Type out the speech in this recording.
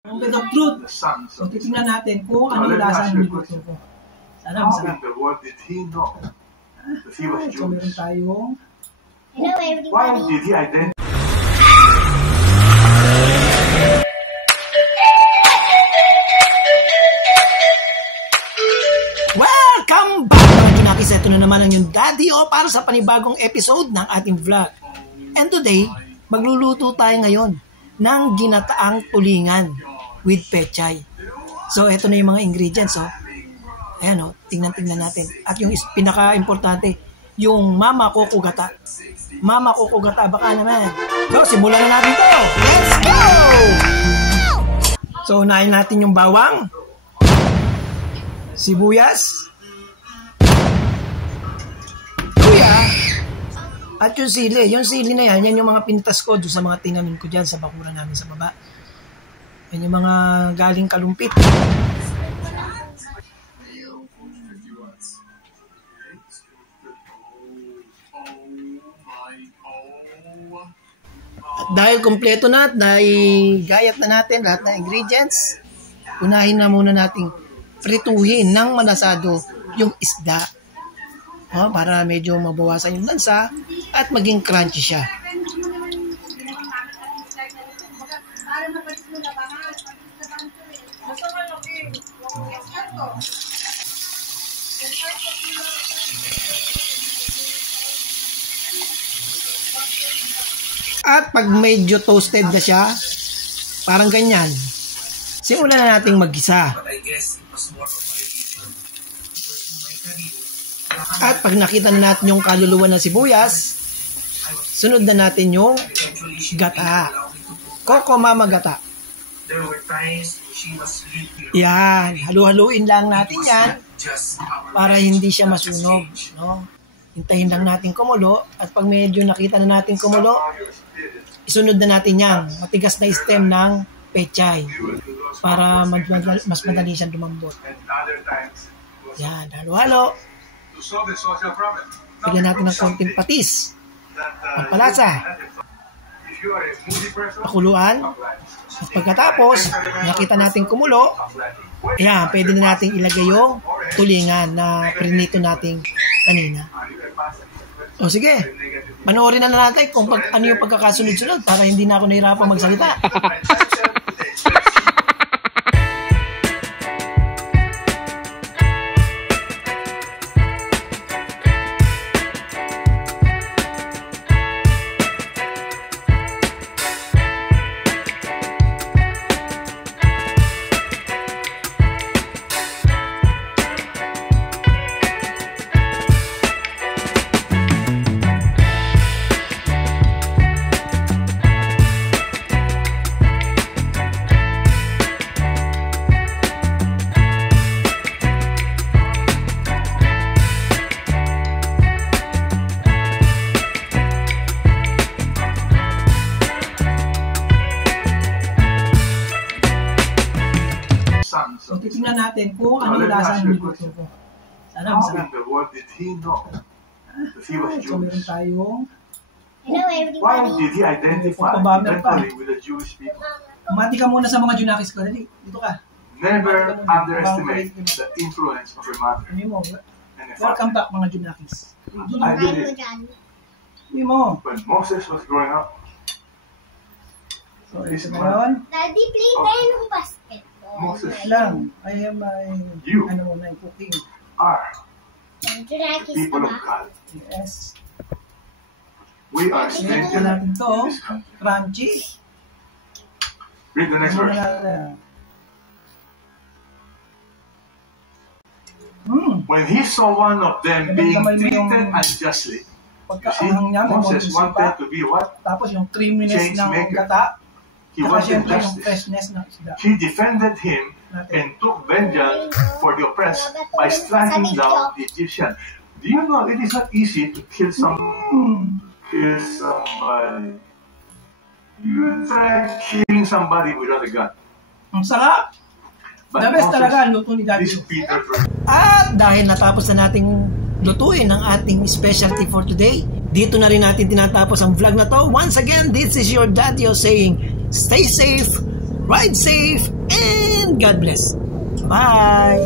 Moment of truth. So, titingnan natin kung ano lasa ng niluto ko. Sana masarap. So, meron tayong... Hello, everybody. Welcome back mga Junakis. Ito na naman ang yung Daddy O para sa panibagong episode ng ating vlog. And today, magluluto tayo ngayon ng ginataang tulingan with pechay. So, ito na yung mga ingredients. Oh. Ayan, oh, tingnan natin. At yung pinaka-importante, yung mama kokugata. Mama kokugata, baka naman. So, simulan na natin ito. Let's go! So, unahin natin yung bawang, sibuyas, luya, at yung sili. Yung sili na yan, yan yung mga pintas ko doon sa mga tinanim ko dyan sa bakuran namin sa baba. Yan yung mga galing kalumpit. At dahil kompleto na at gayat na natin lahat ng ingredients, unahin na muna nating prituhin ng manasado yung isda. Para medyo mabawasan yung lansa at maging crunchy siya. At pag medyo toasted na siya, parang ganyan, simulan na nating maggisa. At pag nakita na natin yung kaluluwa ng sibuyas, sunod na natin yung gata. Coco Mama gata. Yan, halu-haluin lang natin yan para hindi siya masunog. No? Hintayin lang natin kumulo at pag medyo nakita na natin kumulo, isunod na natin yan, matigas na stem ng pechay para mas madali siyang lumambot. Yan, halo-halo. Bigyan natin ng konting patis, pampalasa, pakuluan, at pagkatapos, nakita natin kumulo, yan, pwede na natin ilagay yung tulingan na prinito natin kanina. O sige, panoorin na natin kung ano yung pagkakasunod-sunod para hindi na ako nahirapan magsalita. So, titingnan natin kung ano lasa ng niluto ko. Sana masarap. So, meron tayong... Hello, everybody. Pagpabammer pa. Umati ka muna sa mga Junakis ko. Dali, dito ka. Never underestimate the influence of your mother. Welcome back, mga Junakis. I did it when Moses was growing up. So, ito ngayon. Daddy, play tayo ng basket. Moses Lang, I have my cooking. Are the people of God. Yes. We are strangers Natin to, in this country. crunchy. Read the next verse. When he saw one of them being treated unjustly, you see, Moses wanted to be what? Tapos yung creaminess ng gata. He wanted justice. He defended him and took vengeance for the oppressed by striking down the Egyptian. Do you know it is not easy to kill somebody? You try killing somebody without a gun. Ang sarap! The best talaga, luto ni Daddy. At dahil natapos na nating lutuin ang ating specialty for today, dito na rin natin tinatapos ang vlog na to. Once again, this is your Daddy saying, stay safe, ride safe, and God bless. Bye!